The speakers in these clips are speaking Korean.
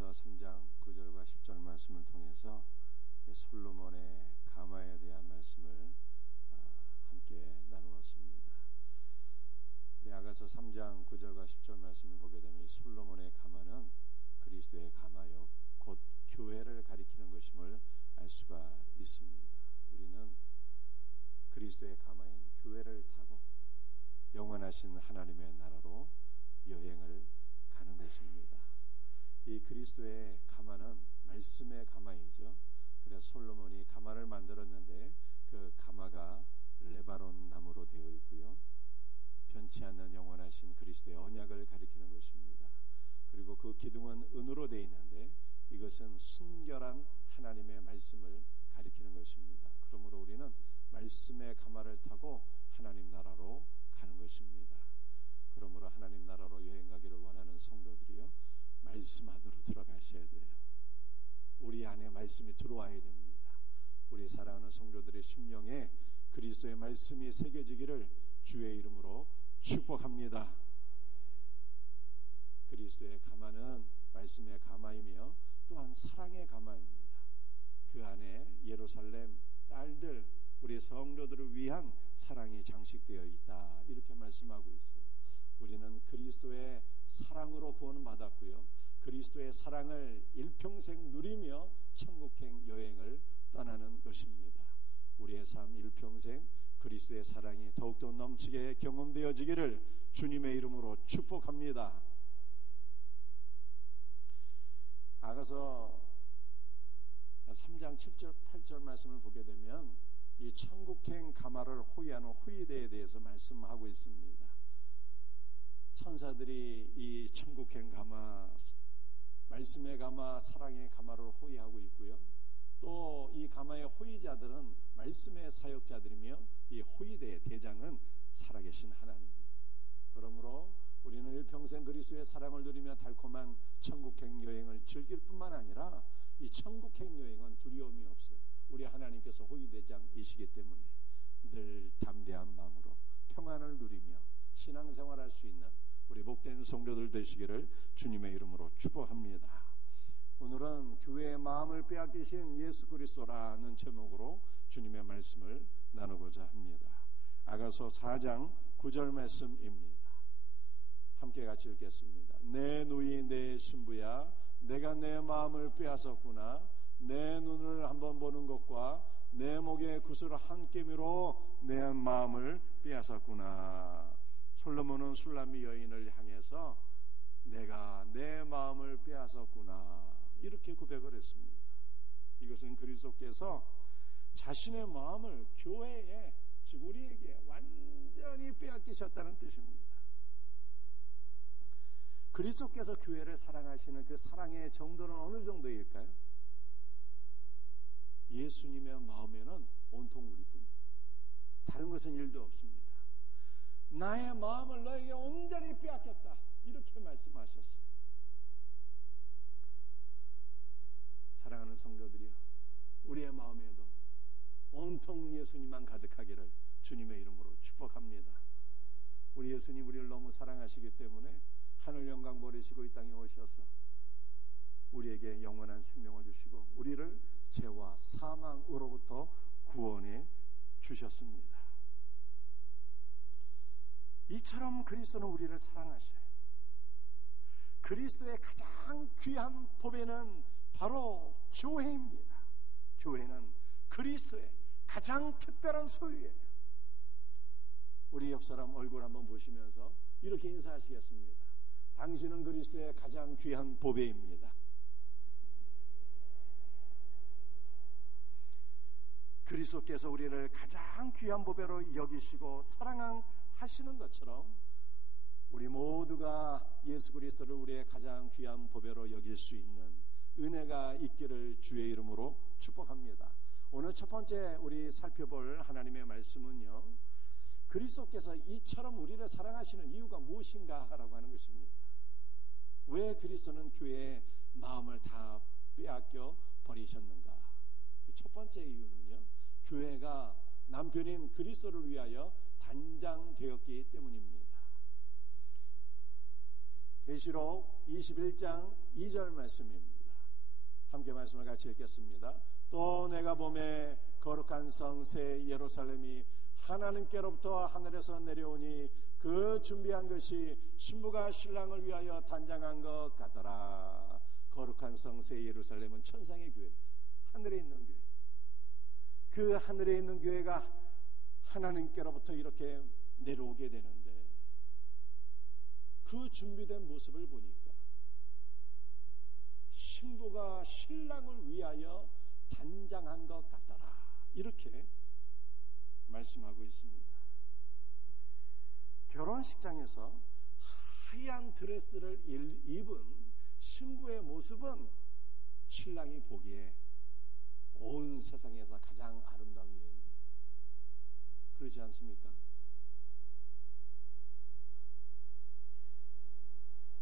아가서 3장 9절과 10절 말씀을 통해서 솔로몬의 가마에 대한 말씀을 함께 나누었습니다. 우리 아가서 3장 9절과 10절 말씀을 보게 되면 이 솔로몬의 가마는 그리스도의 가마요 곧 교회를 가리키는 것임을 알 수가 있습니다. 우리는 그리스도의 가마인 교회를 타고 영원하신 하나님의 나라로 여행을 가는 것입니다. 이 그리스도의 가마는 말씀의 가마이죠. 그래서 솔로몬이 가마를 만들었는데 그 가마가 레바논 나무로 되어 있고요, 변치 않는 영원하신 그리스도의 언약을 가리키는 것입니다. 그리고 그 기둥은 은으로 되어 있는데 이것은 순결한 하나님의 말씀을 가리키는 것입니다. 그러므로 우리는 말씀의 가마를 타고 하나님 나라로 가는 것입니다. 그러므로 하나님 나라로 여행 가기를 원하는 성도들이요, 말씀 안으로 들어가셔야 돼요. 우리 안에 말씀이 들어와야 됩니다. 우리 사랑하는 성도들의 심령에 그리스도의 말씀이 새겨지기를 주의 이름으로 축복합니다. 그리스도의 가마는 말씀의 가마이며 또한 사랑의 가마입니다. 그 안에 예루살렘 딸들, 우리 성도들을 위한 사랑이 장식되어 있다, 이렇게 말씀하고 있어요. 우리는 그리스도의 사랑으로 구원을 받았고요, 그리스도의 사랑을 일평생 누리며 천국행 여행을 떠나는 것입니다. 우리의 삶 일평생 그리스도의 사랑이 더욱더 넘치게 경험되어지기를 주님의 이름으로 축복합니다. 아가서 3장 7절 8절 말씀을 보게 되면 이 천국행 가마를 호위하는 호위대에 대해서 말씀하고 있습니다. 천사들이 이 천국행 가마, 말씀의 가마, 사랑의 가마를 호위하고 있고요, 또 이 가마의 호위자들은 말씀의 사역자들이며 이 호위대의 대장은 살아계신 하나님입니다. 그러므로 우리는 일평생 그리스도의 사랑을 누리며 달콤한 천국행 여행을 즐길 뿐만 아니라 이 천국행 여행은 두려움이 없어요. 우리 하나님께서 호위대장이시기 때문에 늘 담대한 마음으로 평안을 누리며 신앙생활할 수 있는 우리 복된 성도들 되시기를 주님의 이름으로 축복합니다. 오늘은 교회의 마음을 빼앗기신 예수 그리스도라는 제목으로 주님의 말씀을 나누고자 합니다. 아가서 4장 9절 말씀입니다. 함께 같이 읽겠습니다. 내 누이 내 신부야, 내가 내 마음을 빼앗았구나. 내 눈을 한번 보는 것과 내 목의 구슬 한 깨미로 내 마음을 빼앗았구나. 솔로몬은 술람미 여인을 향해서 내가 내 마음을 빼앗았구나, 이렇게 고백을 했습니다. 이것은 그리스도께서 자신의 마음을 교회에, 즉 우리에게 완전히 빼앗기셨다는 뜻입니다. 그리스도께서 교회를 사랑하시는 그 사랑의 정도는 어느 정도일까요? 예수님의 마음에는 온통 우리뿐이에요. 다른 것은 일도 없습니다. 나의 마음을 너에게 온전히 빼앗겼다, 이렇게 말씀하셨어요. 사랑하는 성도들이여, 우리의 마음에도 온통 예수님만 가득하기를 주님의 이름으로 축복합니다. 우리 예수님 우리를 너무 사랑하시기 때문에 하늘 영광 버리시고 이 땅에 오셔서 우리에게 영원한 생명을 주시고 우리를 죄와 사망으로부터 구원해 주셨습니다. 이처럼 그리스도는 우리를 사랑하셔요. 그리스도의 가장 귀한 보배는 바로 교회입니다. 교회는 그리스도의 가장 특별한 소유예요. 우리 옆 사람 얼굴 한번 보시면서 이렇게 인사하시겠습니다. 당신은 그리스도의 가장 귀한 보배입니다. 그리스도께서 우리를 가장 귀한 보배로 여기시고 사랑하시는 것처럼 우리 모두가 예수 그리스도를 우리의 가장 귀한 보배로 여길 수 있는 은혜가 있기를 주의 이름으로 축복합니다. 오늘 첫 번째 우리 살펴볼 하나님의 말씀은요, 그리스도께서 이처럼 우리를 사랑하시는 이유가 무엇인가라고 하는 것입니다. 왜 그리스도는 교회의 마음을 다 빼앗겨 버리셨는가? 그 첫 번째 이유는요, 교회가 남편인 그리스도를 위하여 단장되었기 때문입니다. 계시록 21장 2절 말씀입니다. 함께 말씀을 같이 읽겠습니다. 또 내가 보매 거룩한 성 새 예루살렘이 하나님께로부터 하늘에서 내려오니 그 준비한 것이 신부가 신랑을 위하여 단장한 것 같더라. 거룩한 성 새 예루살렘은 천상의 교회, 하늘에 있는 교회. 그 하늘에 있는 교회가 하나님께로부터 이렇게 내려오게 되는데, 그 준비된 모습을 보니까 신부가 신랑을 위하여 단장한 것 같더라, 이렇게 말씀하고 있습니다. 결혼식장에서 하얀 드레스를 입은 신부의 모습은 신랑이 보기에 온 세상에서 가장 아름다운 여인이에요. 그러지 않습니까?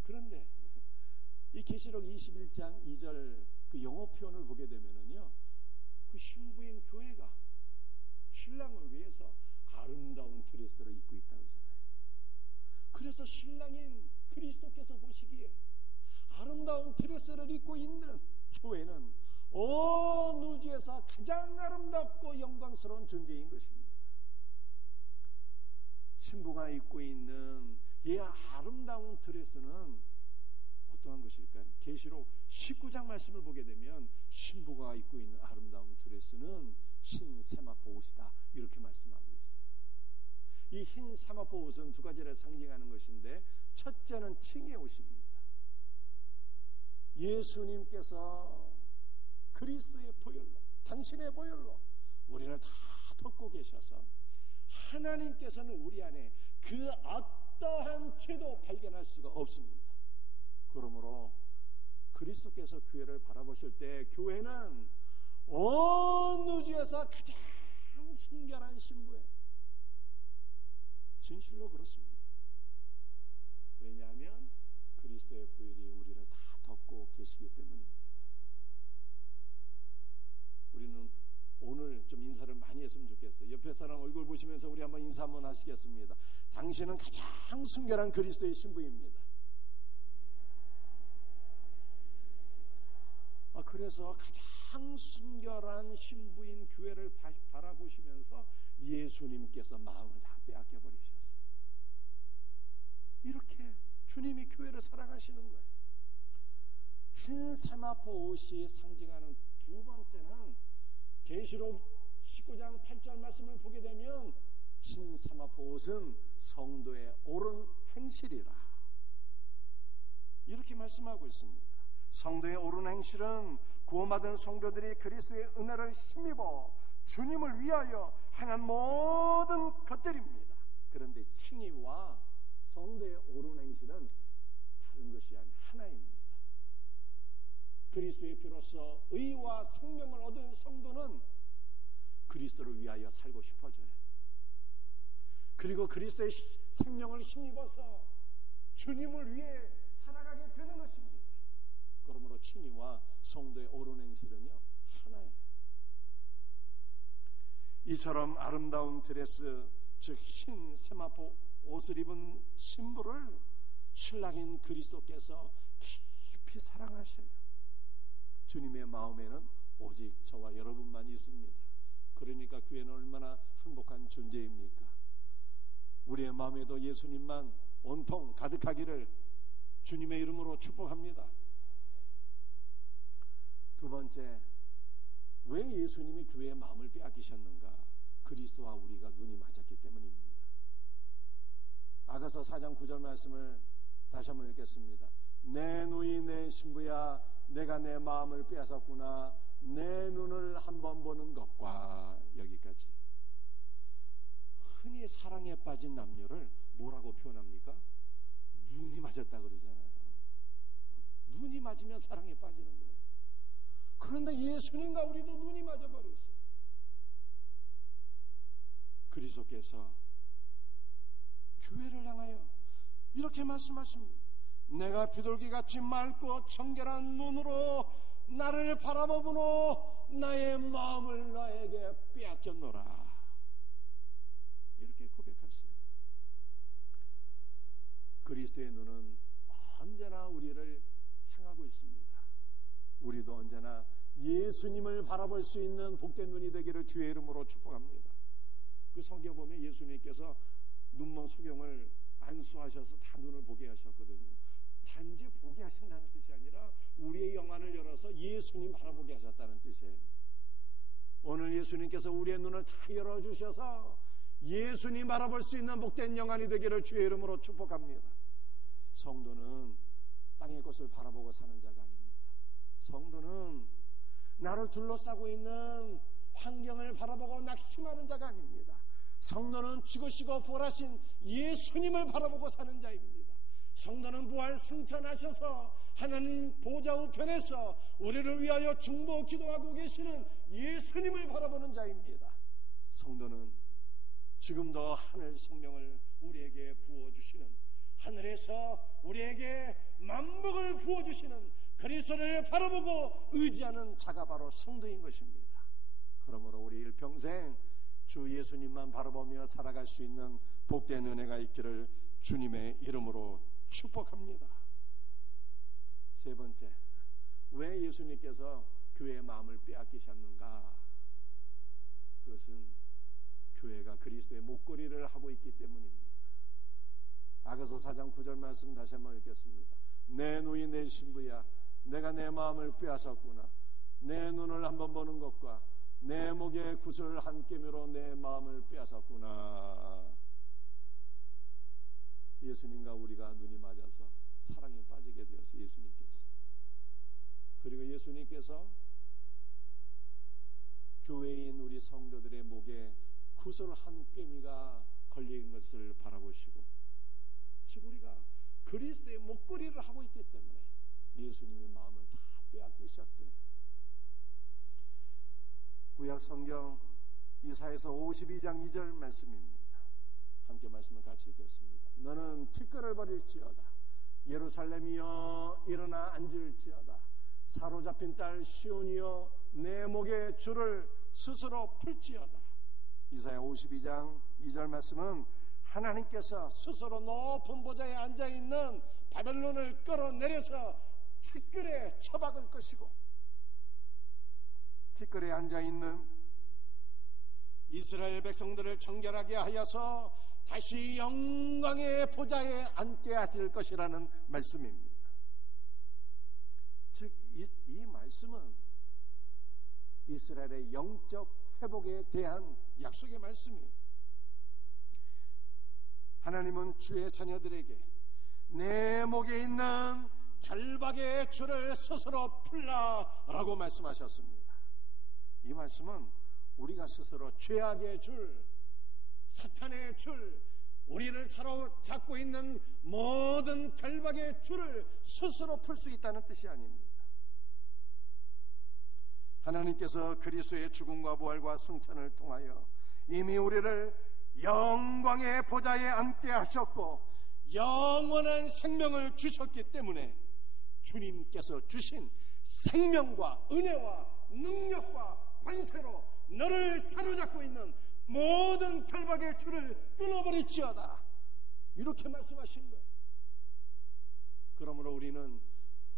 그런데 이 계시록 21장 2절 그 영어 표현을 보게 되면은요, 그 신부인 교회가 신랑을 위해서 아름다운 드레스를 입고 있다고 하잖아요. 그래서 신랑인 그리스도께서 보시기에 아름다운 드레스를 입고 있는 교회는 온 우주에서 가장 아름답고 영광스러운 존재인 것입니다. 신부가 입고 있는 이 아름다운 드레스는 어떠한 것일까요? 계시록 19장 말씀을 보게 되면 신부가 입고 있는 아름다운 드레스는 흰 세마포 옷이다, 이렇게 말씀하고 있어요. 이 흰 세마포 옷은 두 가지를 상징하는 것인데, 첫째는 칭의 옷입니다. 예수님께서 그리스도의 보혈로, 당신의 보혈로 우리를 다 덮고 계셔서 하나님께서는 우리 안에 그 어떠한 죄도 발견할 수가 없습니다. 그러므로 그리스도께서 교회를 바라보실 때 교회는 온 우주에서 가장 순결한 신부예요. 진실로 그렇습니다. 왜냐하면 그리스도의 보혈이 우리를 다 덮고 계시기 때문입니다. 우리는 오늘 좀 인사를 많이 했으면 좋겠어요. 옆에 사람 얼굴 보시면서 우리 한번 인사 한번 하시겠습니다. 당신은 가장 순결한 그리스도의 신부입니다. 그래서 가장 순결한 신부인 교회를 바라보시면서 예수님께서 마음을 다 빼앗겨 버리셨어요. 이렇게 주님이 교회를 사랑하시는 거예요. 흰 세마포 옷이 상징하는 두 번째는 계시록 19장 8절 말씀을 보게 되면 흰 세마포 옷은 성도의 옳은 행실이라, 이렇게 말씀하고 있습니다. 성도의 옳은 행실은 구원받은 성도들이 그리스도의 은혜를 힘입어 주님을 위하여 행한 모든 것들입니다. 그런데 칭의와 성도의 옳은 행실은 다른 것이 아니라 하나입니다. 그리스도의 피로써 의와 생명을 얻은 성도는 그리스도를 위하여 살고 싶어져요. 그리고 그리스도의 생명을 힘입어서 주님을 위해 살아가게 되는 것입니다. 그러므로 칭의와 성도의 옳은 행실은요, 하나예요. 이처럼 아름다운 드레스, 즉 흰 세마포 옷을 입은 신부를 신랑인 그리스도께서 깊이 사랑하셔요. 주님의 마음에는 오직 저와 여러분만 있습니다. 그러니까 교회는 얼마나 행복한 존재입니까? 우리의 마음에도 예수님만 온통 가득하기를 주님의 이름으로 축복합니다. 두 번째, 왜 예수님이 교회의 마음을 빼앗기셨는가? 그리스도와 우리가 눈이 맞았기 때문입니다. 아가서 4장 9절 말씀을 다시 한번 읽겠습니다. 내 누이 내 신부야, 내가 내 마음을 빼앗았구나. 내 눈을 한번 보는 것과, 여기까지. 흔히 사랑에 빠진 남녀를 뭐라고 표현합니까? 눈이 맞았다 그러잖아요. 눈이 맞으면 사랑에 빠지는 거예요. 그런데 예수님과 우리도 눈이 맞아버렸어요. 그리스도께서 교회를 향하여 이렇게 말씀하십니다. 내가 비둘기같이 맑고 청결한 눈으로 나를 바라보므로 나의 마음을 너에게 빼앗겼노라, 이렇게 고백했어요. 그리스도의 눈은 언제나 우리를 향하고 있습니다. 우리도 언제나 예수님을 바라볼 수 있는 복된 눈이 되기를 주의 이름으로 축복합니다. 그 성경 보면 예수님께서 눈먼 소경을 안수하셔서 다 눈을 보게 하셨거든요. 단지 보게 하신다는 뜻이 아니라 우리의 영안을 열어서 예수님 바라보게 하셨다는 뜻이에요. 오늘 예수님께서 우리의 눈을 다 열어주셔서 예수님 바라볼 수 있는 복된 영안이 되기를 주의 이름으로 축복합니다. 성도는 땅의 것을 바라보고 사는 자가 아닙니다. 성도는 나를 둘러싸고 있는 환경을 바라보고 낙심하는 자가 아닙니다. 성도는 죽으시고 부활하신 예수님을 바라보고 사는 자입니다. 성도는 부활 승천하셔서 하나님 보좌 우편에서 우리를 위하여 중보 기도하고 계시는 예수님을 바라보는 자입니다. 성도는 지금도 하늘 생명을 우리에게 부어주시는, 하늘에서 우리에게 만복을 부어주시는 그리스도를 바라보고 의지하는 자가 바로 성도인 것입니다. 그러므로 우리 일평생 주 예수님만 바라보며 살아갈 수 있는 복된 은혜가 있기를 주님의 이름으로 축복합니다. 세 번째, 왜 예수님께서 교회의 마음을 빼앗기셨는가? 그것은 교회가 그리스도의 목걸이를 하고 있기 때문입니다. 아가서 4장 9절 말씀 다시 한번 읽겠습니다. 내 누이 내 신부야, 내가 내 마음을 빼앗았구나. 내 눈을 한번 보는 것과 내 목에 구슬 한 꿰매로 내 마음을 빼앗았구나. 예수님과 우리가 눈이 맞아서 사랑에 빠지게 되어서 예수님께서, 그리고 예수님께서 교회인 우리 성도들의 목에 구슬 한 꿰미가 걸린 것을 바라보시고, 즉 우리가 그리스도의 목걸이를 하고 있기 때문에 예수님의 마음을 다 빼앗기셨대요. 구약 성경 이사야서 52장 2절 말씀입니다. 함께 말씀을 같이 읽겠습니다. 너는 티끌을 버릴지어다. 예루살렘이여 일어나 앉을지어다. 사로잡힌 딸 시온이여 내 목에 줄을 스스로 풀지어다. 이사야 52장 2절 말씀은 하나님께서 스스로 높은 보좌에 앉아있는 바벨론을 끌어내려서 티끌에 처박을 것이고, 티끌에 앉아있는 이스라엘 백성들을 정결하게 하여서 다시 영광의 보좌에 앉게 하실 것이라는 말씀입니다. 즉 이 말씀은 이스라엘의 영적 회복에 대한 약속의 말씀이에요. 하나님은 주의 자녀들에게 내 목에 있는 결박의 줄을 스스로 풀라라고 말씀하셨습니다. 이 말씀은 우리가 스스로 죄악의 줄, 사탄의 줄, 우리를 사로잡고 있는 모든 결박의 줄을 스스로 풀 수 있다는 뜻이 아닙니다. 하나님께서 그리스도의 죽음과 부활과 승천을 통하여 이미 우리를 영광의 보좌에 앉게 하셨고 영원한 생명을 주셨기 때문에 주님께서 주신 생명과 은혜와 능력과 관세로 너를 사로잡고 있는 모든 결박의 줄을 끊어버릴지어다, 이렇게 말씀하신 거예요. 그러므로 우리는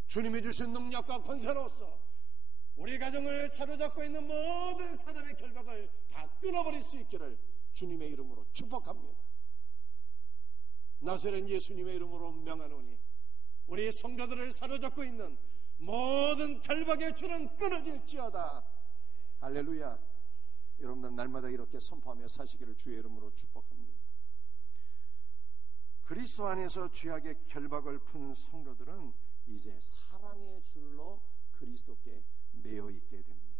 주님이 주신 능력과 권세로서 우리 가정을 사로잡고 있는 모든 사단의 결박을 다 끊어버릴 수 있기를 주님의 이름으로 축복합니다. 나사렛 예수님의 이름으로 명하노니 우리 성도들을 사로잡고 있는 모든 결박의 줄은 끊어질지어다. 할렐루야. 여러분들 날마다 이렇게 선포하며 사시기를 주의 이름으로 축복합니다. 그리스도 안에서 죄악의 결박을 푼 성도들은 이제 사랑의 줄로 그리스도께 매여 있게 됩니다.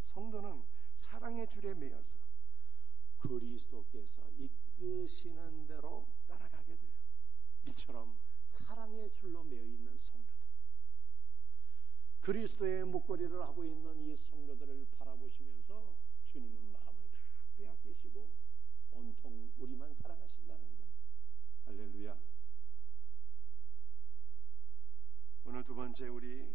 성도는 사랑의 줄에 매여서 그리스도께서 이끄시는 대로 따라가게 돼요. 이처럼 사랑의 줄로 매여 있는 성도들, 그리스도의 목걸이를 하고 있는 이 성도들을 바라보시면서 주님은 마음을 다 빼앗기시고 온통 우리만 사랑하신다는 거예요. 할렐루야. 오늘 두 번째 우리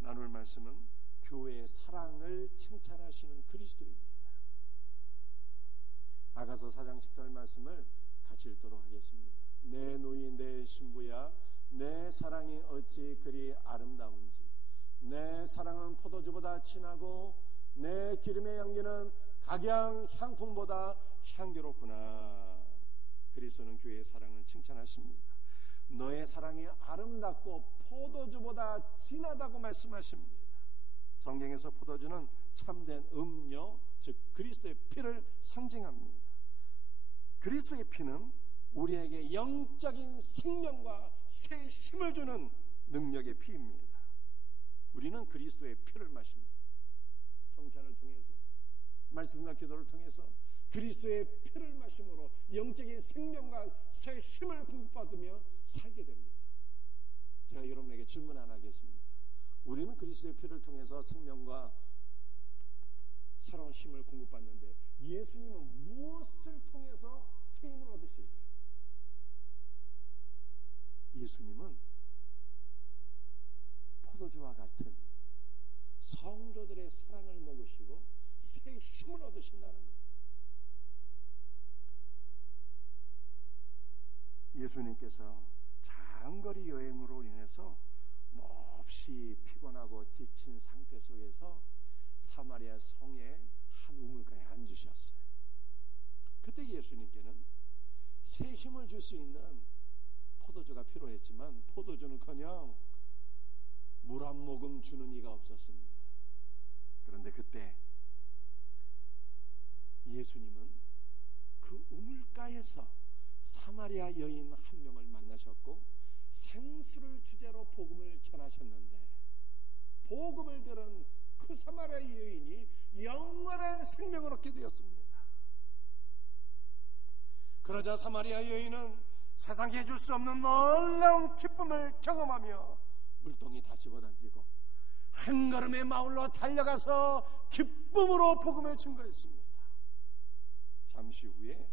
나눌 말씀은 교회의 사랑을 칭찬하시는 그리스도입니다. 아가서 4장 10절 말씀을 같이 읽도록 하겠습니다. 내 누이 내 신부야 내 사랑이 어찌 그리 아름다운지 내 사랑은 포도주보다 진하고 내 기름의 향기는 각양 향품보다 향기롭구나. 그리스도는 교회의 사랑을 칭찬하십니다. 너의 사랑이 아름답고 포도주보다 진하다고 말씀하십니다. 성경에서 포도주는 참된 음료, 즉 그리스도의 피를 상징합니다. 그리스도의 피는 우리에게 영적인 생명과 새 힘을 주는 능력의 피입니다. 우리는 그리스도의 피를 마십니다. 성찬을 통해서, 말씀과 기도를 통해서 그리스도의 피를 마심으로 영적인 생명과 새 힘을 공급받으며 살게 됩니다. 제가 여러분에게 질문 하나 하겠습니다. 우리는 그리스도의 피를 통해서 생명과 새로운 힘을 공급받는데 예수님은 무엇을 통해서 새 힘을 얻으실까요? 예수님은 포도주와 같은 성도들의 사랑을 먹으시고 새 힘을 얻으신다는 거예요. 예수님께서 장거리 여행으로 인해서 몹시 피곤하고 지친 상태 속에서 사마리아 성의 한 우물가에 앉으셨어요. 그때 예수님께는 새 힘을 줄 수 있는 포도주가 필요했지만 포도주는커녕 물 한 모금 주는 이가 없었습니다. 그런데 그때 예수님은 그 우물가에서 사마리아 여인 한 명을 만나셨고 생수를 주제로 복음을 전하셨는데 복음을 들은 그 사마리아 여인이 영원한 생명을 얻게 되었습니다. 그러자 사마리아 여인은 세상에 줄 수 없는 놀라운 기쁨을 경험하며 물동이 다 집어던지고 한 걸음의 마을로 달려가서 기쁨으로 복음을 증거했습니다. 잠시 후에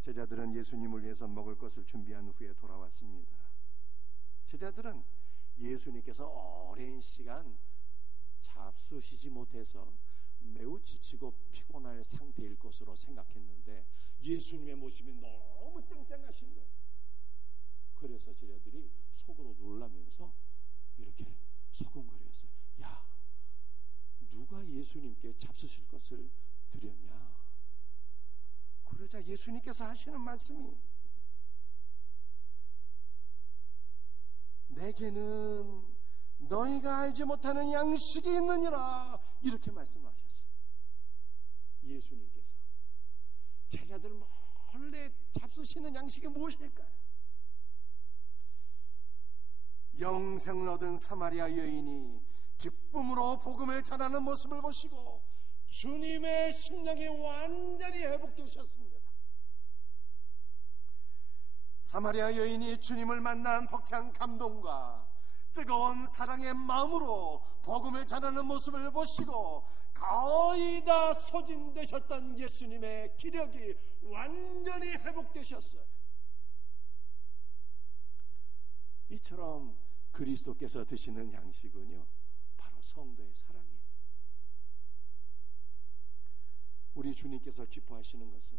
제자들은 예수님을 위해서 먹을 것을 준비한 후에 돌아왔습니다. 제자들은 예수님께서 오랜 시간 잡수시지 못해서 매우 지치고 피곤할 상태일 것으로 생각했는데 예수님의 모습이 너무 쌩쌩하신 거예요. 그래서 제자들이 속으로 놀라면서 이렇게 소곤거렸어요. 야, 누가 예수님께 잡수실 것을 드렸냐? 그러자 예수님께서 하시는 말씀이 내게는 너희가 알지 못하는 양식이 있느니라 이렇게 말씀하셨어요. 예수님께서 제자들 몰래 잡수시는 양식이 무엇일까요? 영생을 얻은 사마리아 여인이 기쁨으로 복음을 전하는 모습을 보시고 주님의 심령이 완전히 회복되셨습니다. 사마리아 여인이 주님을 만난 벅찬 감동과 뜨거운 사랑의 마음으로 복음을 전하는 모습을 보시고 거의 다 소진되셨던 예수님의 기력이 완전히 회복되셨어요. 이처럼 그리스도께서 드시는 양식은요 바로 성도의 사랑이에요. 우리 주님께서 기뻐하시는 것은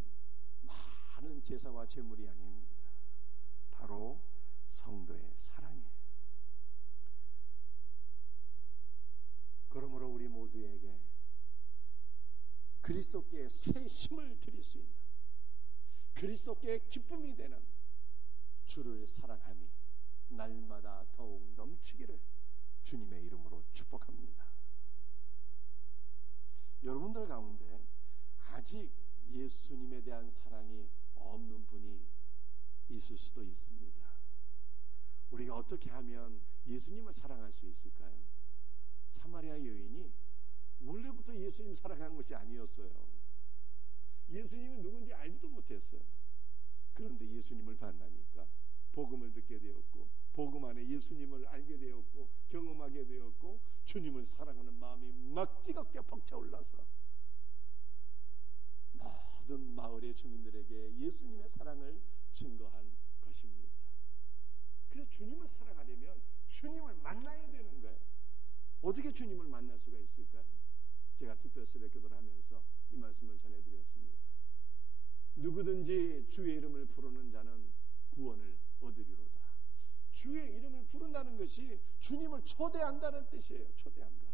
많은 제사와 제물이 아닙니다. 바로 성도의 사랑이에요. 그러므로 우리 모두에게 그리스도께 새 힘을 드릴 수 있는 그리스도께 기쁨이 되는 주를 사랑함이 날마다 더욱 넘치기를 주님의 이름으로 축복합니다. 여러분들 가운데 아직 예수님에 대한 사랑이 없는 분이 있을 수도 있습니다. 우리가 어떻게 하면 예수님을 사랑할 수 있을까요? 사마리아 여인이 원래부터 예수님 사랑한 것이 아니었어요. 예수님이 누군지 알지도 못했어요. 그런데 예수님을 만나니까 복음을 듣게 되었고 복음 안에 예수님을 알게 되었고 경험하게 되었고 주님을 사랑하는 마음이 막 뜨겁게 벅차올라서 모든 마을의 주민들에게 예수님의 사랑을 증거한 것입니다. 그래서 주님을 사랑하려면 주님을 만나야 되는 거예요. 어떻게 주님을 만날 수가 있을까요? 제가 특별 새벽 기도를 하면서 이 말씀을 전해드렸습니다. 누구든지 주의 이름을 부르는 자는 구원을 얻으리로다. 주의 이름을 부른다는 것이 주님을 초대한다는 뜻이에요. 초대한다.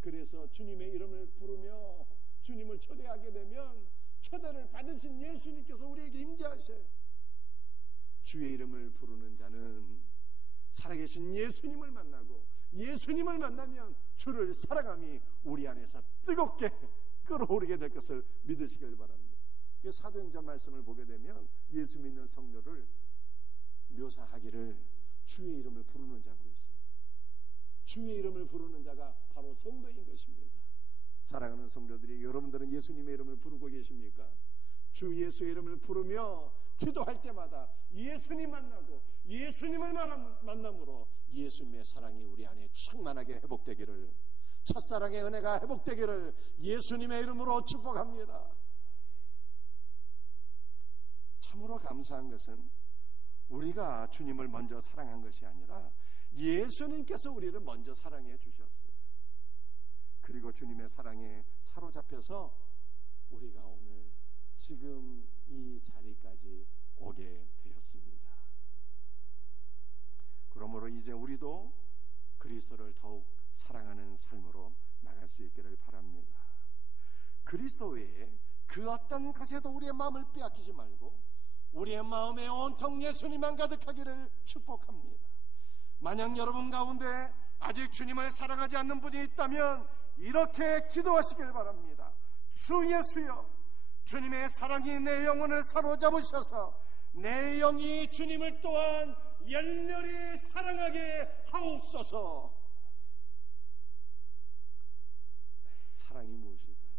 그래서 주님의 이름을 부르며 주님을 초대하게 되면 초대를 받으신 예수님께서 우리에게 임재하셔요. 주의 이름을 부르는 자는 살아계신 예수님을 만나고, 예수님을 만나면 주를 사랑함이 우리 안에서 뜨겁게 끓어오르게 될 것을 믿으시길 바랍니다. 사도행전 말씀을 보게 되면 예수 믿는 성도를 묘사하기를 주의 이름을 부르는 자고 했어요. 주의 이름을 부르는 자가 바로 성도인 것입니다. 사랑하는 성도들이, 여러분들은 예수님의 이름을 부르고 계십니까? 주 예수의 이름을 부르며 기도할 때마다 예수님 만나고 예수님을 만남으로 예수님의 사랑이 우리 안에 충만하게 회복되기를, 첫사랑의 은혜가 회복되기를 예수님의 이름으로 축복합니다. 참으로 감사한 것은 우리가 주님을 먼저 사랑한 것이 아니라 예수님께서 우리를 먼저 사랑해 주셨어요. 그리고 주님의 사랑에 사로잡혀서 우리가 오늘 지금 이 자리까지 오게 되었습니다. 그러므로 이제 우리도 그리스도를 더욱 사랑하는 삶으로 나갈 수 있기를 바랍니다. 그리스도 외에 그 어떤 것에도 우리의 마음을 빼앗기지 말고 우리의 마음에 온통 예수님만 가득하기를 축복합니다. 만약 여러분 가운데 아직 주님을 사랑하지 않는 분이 있다면 이렇게 기도하시길 바랍니다. 주 예수여, 주님의 사랑이 내 영혼을 사로잡으셔서 내 영이 주님을 또한 열렬히 사랑하게 하옵소서. 사랑이 무엇일까요?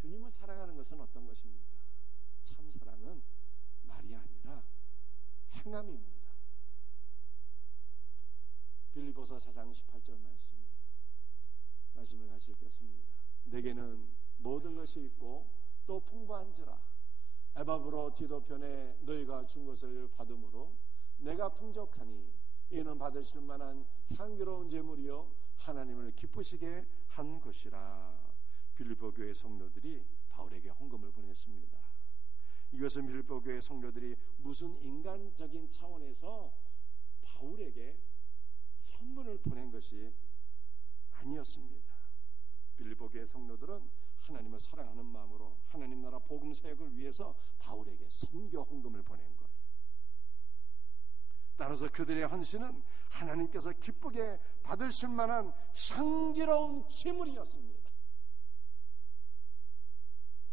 주님을 사랑하는 것은 어떤 것입니까? 참 사랑은 말이 아니라 행함입니다. 빌립보서 4장 18절 말씀을 같이 읽겠습니다. 내게는 모든 것이 있고 또 풍부한지라 에바브로 디도편에 너희가 준 것을 받음으로 내가 풍족하니 이는 받으실 만한 향기로운 제물이요 하나님을 기쁘시게 한 것이라. 빌립보 교회 성도들이 바울에게 헌금을 보냈습니다. 이것은 빌립보 교회 성도들이 무슨 인간적인 차원에서 바울에게 선물을 보낸 것이 아니었습니다. 빌립보 교회 성도들은 하나님을 사랑하는 마음으로 하나님 나라 복음 사역을 위해서 바울에게 선교 헌금을 보낸 거예요. 따라서 그들의 헌신은 하나님께서 기쁘게 받으실 만한 향기로운 제물이었습니다.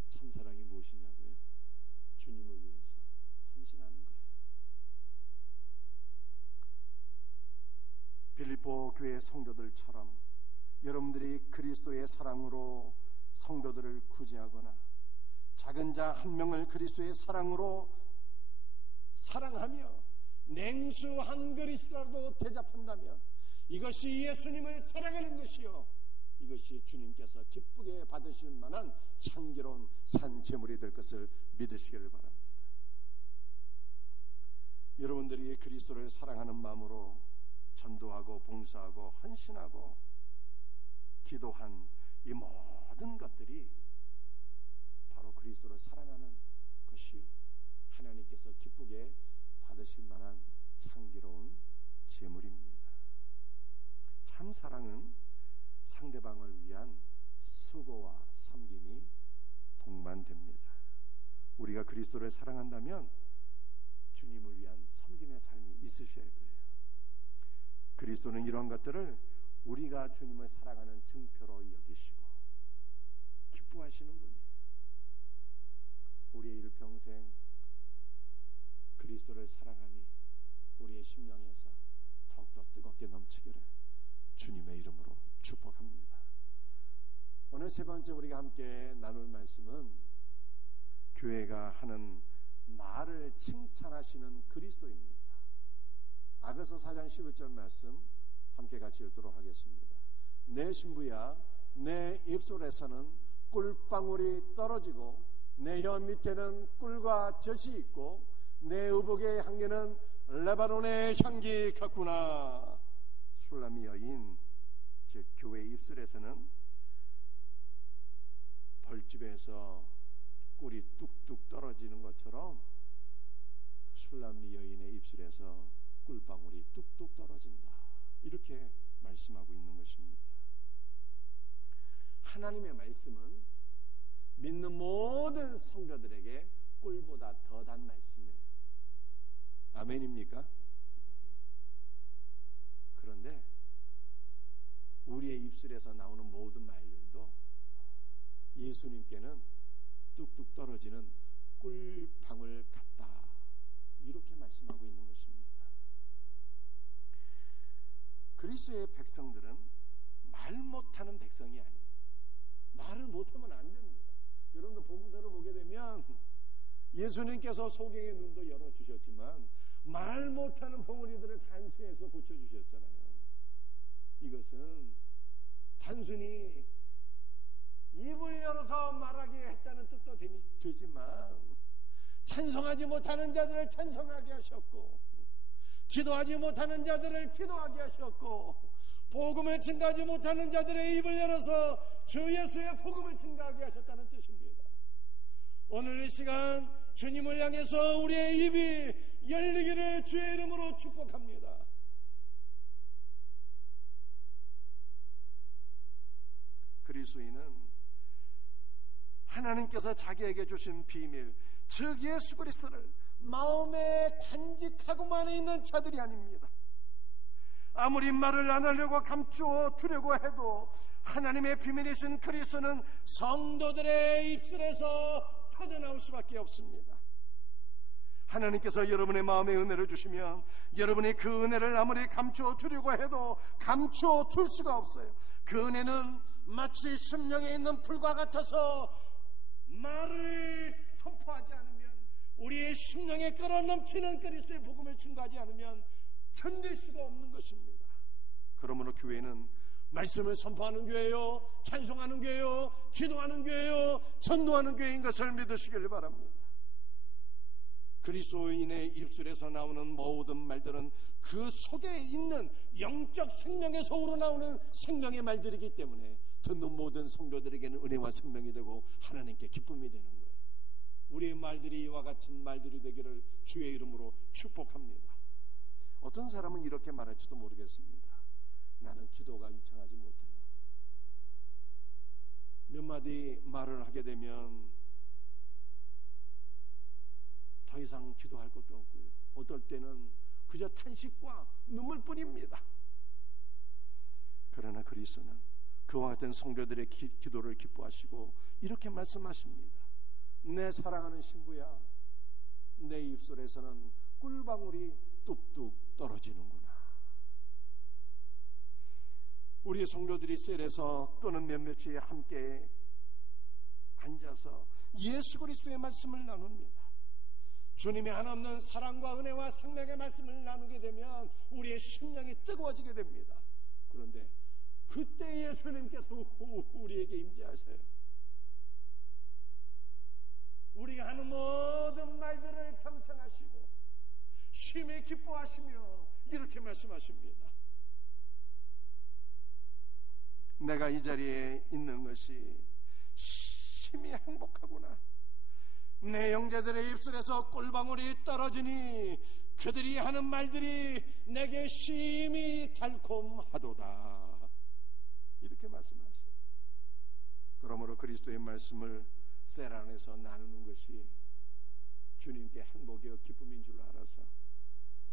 참사랑이 무엇이냐고요? 주님을 위해서 헌신하는 거예요. 빌립보 교회 성도들처럼 여러분들이 그리스도의 사랑으로 성도들을 구제하거나 작은 자 한 명을 그리스도의 사랑으로 사랑하며 냉수 한 그릇이라도 대접한다면 이것이 예수님을 사랑하는 것이요, 이것이 주님께서 기쁘게 받으실 만한 향기로운 산제물이 될 것을 믿으시기를 바랍니다. 여러분들이 그리스도를 사랑하는 마음으로 전도하고 봉사하고 헌신하고 기도한 이 모든 것들이 바로 그리스도를 사랑하는 것이요 하나님께서 기쁘게 받으실 만한 향기로운 제물입니다. 참 사랑은 상대방을 위한 수고와 섬김이 동반됩니다. 우리가 그리스도를 사랑한다면 주님을 위한 섬김의 삶이 있으셔야 돼요. 그리스도는 이러한 것들을 우리가 주님을 사랑하는 증표로 여기시고 기뻐하시는 분이에요. 우리의 일평생 그리스도를 사랑함이 우리의 심령에서 더욱더 뜨겁게 넘치기를 주님의 이름으로 축복합니다. 오늘 세 번째 우리가 함께 나눌 말씀은 교회가 하는 말을 칭찬하시는 그리스도입니다. 아가서 4장 11절 말씀 함께 같이 읽도록 하겠습니다. 내 신부야, 내 입술에서는 꿀방울이 떨어지고 내 혀 밑에는 꿀과 젖이 있고 내 의복의 향기는 레바논의 향기 같구나. 술람이 여인, 즉 교회 입술에서는 벌집에서 꿀이 뚝뚝 떨어지는 것처럼 술람리 여인의 입술에서 꿀방울이 뚝뚝 떨어진다. 이렇게 말씀하고 있는 것입니다. 하나님의 말씀은 믿는 모든 성도들에게 꿀보다 더 단 말씀이에요. 아멘입니까? 그런데 우리의 입술에서 나오는 모든 말들도 예수님께는 뚝뚝 떨어지는 꿀방울 같다. 이렇게 말씀하고 있는 것입니다. 그리스도의 백성들은 말 못하는 백성이 아니에요. 말을 못하면 안 됩니다. 여러분도 복음서를 보게 되면 예수님께서 소경의 눈도 열어주셨지만 말 못하는 벙어리들을 단수해서 고쳐주셨잖아요. 이것은 단순히 입을 열어서 말하게 했다는 뜻도 되지만 찬송하지 못하는 자들을 찬송하게 하셨고 기도하지 못하는 자들을 기도하게 하셨고 복음을 증가하지 못하는 자들의 입을 열어서 주 예수의 복음을 증가하게 하셨다는 뜻입니다. 오늘 이 시간 주님을 향해서 우리의 입이 열리기를 주의 이름으로 축복합니다. 그리스도인은 하나님께서 자기에게 주신 비밀, 즉 예수 그리스도를 마음에 간직하고만 있는 자들이 아닙니다. 아무리 말을 안 하려고 감추어 두려고 해도 하나님의 비밀이신 그리스도는 성도들의 입술에서 터져나올 수밖에 없습니다. 하나님께서 여러분의 마음에 은혜를 주시면 여러분이 그 은혜를 아무리 감추어 두려고 해도 감추어 둘 수가 없어요. 그 은혜는 마치 심령에 있는 불과 같아서 말을 선포하지 않으면, 우리의 심령에 끌어넘치는 그리스도의 복음을 증거하지 않으면 견딜 수가 없는 것입니다. 그러므로 교회는 말씀을 선포하는 교회요, 찬송하는 교회요, 기도하는 교회요, 전도하는 교회인 것을 믿으시길 바랍니다. 그리스도인의 입술에서 나오는 모든 말들은 그 속에 있는 영적 생명에서 우러나오는 생명의 말들이기 때문에 듣는 모든 성도들에게는 은혜와 생명이 되고 하나님께 기쁨이 되는 거예요. 우리의 말들이 이와 같은 말들이 되기를 주의 이름으로 축복합니다. 어떤 사람은 이렇게 말할지도 모르겠습니다. 나는 기도가 유창하지 못해요. 몇 마디 말을 하게 되면 더 이상 기도할 것도 없고요. 어떨 때는 그저 탄식과 눈물뿐입니다. 그러나 그리스도는 그와 같은 성도들의 기도를 기뻐하시고 이렇게 말씀하십니다. 내 사랑하는 신부야, 내 입술에서는 꿀방울이 뚝뚝 떨어지는구나. 우리 성도들이 셀에서 또는 몇몇이 함께 앉아서 예수 그리스도의 말씀을 나눕니다. 주님의 한없는 사랑과 은혜와 생명의 말씀을 나누게 되면 우리의 심령이 뜨거워지게 됩니다. 그런데 그때 예수님께서 우리에게 임재하세요. 우리가 하는 모든 말들을 경청하시고 심히 기뻐하시며 이렇게 말씀하십니다. 내가 이 자리에 있는 것이 심히 행복하구나. 내 형제들의 입술에서 꿀방울이 떨어지니 그들이 하는 말들이 내게 심히 달콤하도다. 이렇게 말씀하세요. 그러므로 그리스도의 말씀을 셀 안에서 나누는 것이 주님께 행복이요 기쁨인 줄 알아서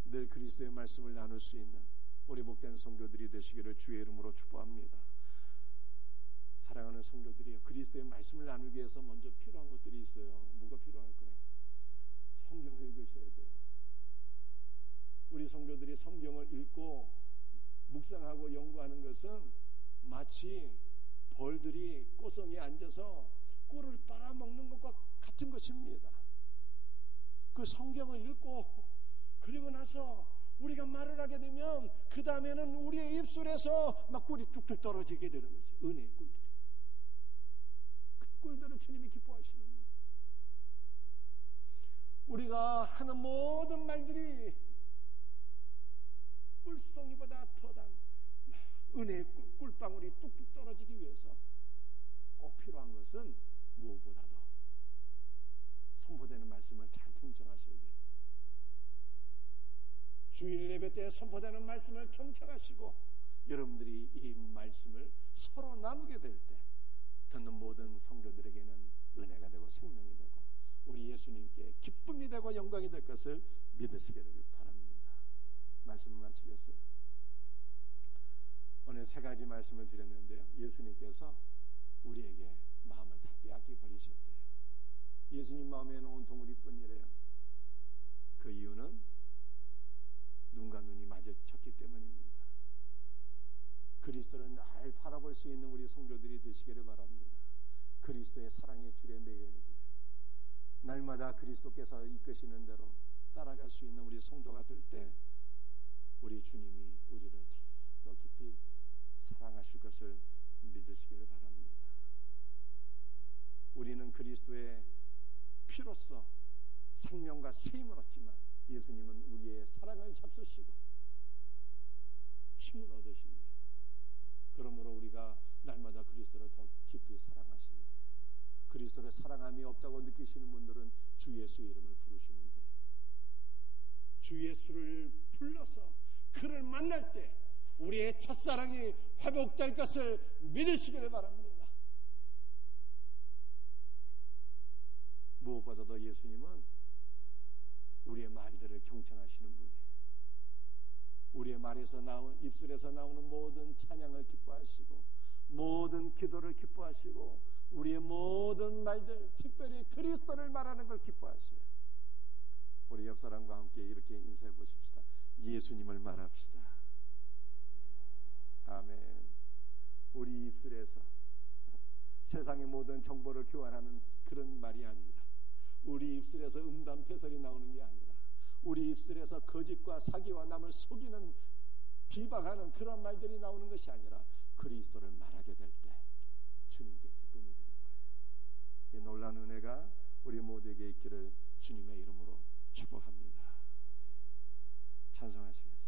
늘 그리스도의 말씀을 나눌 수 있는 우리 복된 성도들이 되시기를 주의 이름으로 축복합니다. 사랑하는 성도들이요, 그리스도의 말씀을 나누기 위해서 먼저 필요한 것들이 있어요. 뭐가 필요할까요? 성경을 읽으셔야 돼요. 우리 성도들이 성경을 읽고 묵상하고 연구하는 것은 마치 벌들이 꼬성이에 앉아서 꿀을 빨아먹는 것과 같은 것입니다. 그 성경을 읽고 그리고 나서 우리가 말을 하게 되면 그 다음에는 우리의 입술에서 막 꿀이 뚝뚝 떨어지게 되는 거지. 은혜의 꿀들이. 그 꿀들을 주님이 기뻐하시는 거예요. 우리가 하는 모든 말들이 꿀송이보다 더 단 은혜의 꿀방울이 뚝뚝 떨어지기 위해서 꼭 필요한 것은 무엇보다도 선포되는 말씀을 잘 경청하셔야 돼요. 주일 예배 때 선포되는 말씀을 경청하시고 여러분들이 이 말씀을 서로 나누게 될 때 듣는 모든 성도들에게는 은혜가 되고 생명이 되고 우리 예수님께 기쁨이 되고 영광이 될 것을 믿으시기를 바랍니다. 말씀을 마치겠어요. 오늘 세 가지 말씀을 드렸는데요. 예수님께서 우리에게 마음을 다 빼앗기 버리셨대요. 예수님 마음에는 온통 우리뿐이래요. 그 이유는 눈과 눈이 마주쳤기 때문입니다. 그리스도를 날 바라볼 수 있는 우리 성도들이 되시기를 바랍니다. 그리스도의 사랑의 줄에 매여야 돼요. 날마다 그리스도께서 이끄시는 대로 따라갈 수 있는 우리 성도가 될 때 우리 주님이 우리를 더 깊이 사랑하실 것을 믿으시기를 바랍니다. 우리는 그리스도의 피로써 생명과 세임을 얻지만 예수님은 우리의 사랑을 잡수시고 힘을 얻으신대요. 그러므로 우리가 날마다 그리스도를 더 깊이 사랑하셔야 돼요. 그리스도를 사랑함이 없다고 느끼시는 분들은 주 예수의 이름을 부르시면 돼요. 주 예수를 불러서 그를 만날 때 우리의 첫사랑이 회복될 것을 믿으시기를 바랍니다. 무엇보다도 예수님은 우리의 말들을 경청하시는 분이에요. 우리의 말에서 입술에서 나오는 모든 찬양을 기뻐하시고 모든 기도를 기뻐하시고 우리의 모든 말들, 특별히 그리스도를 말하는 걸 기뻐하세요. 우리 옆 사람과 함께 이렇게 인사해 보십시다. 예수님을 말합시다. 아멘. 우리 입술에서 세상의 모든 정보를 교환하는 그런 말이 아니라 우리 입술에서 음담패설이 나오는 게 아니라 우리 입술에서 거짓과 사기와 남을 속이는 비방하는 그런 말들이 나오는 것이 아니라 그리스도를 말하게 될 때 주님께 기쁨이 되는 거예요. 이 놀라운 은혜가 우리 모두에게 있기를 주님의 이름으로 축복합니다. 찬송하시겠습니다.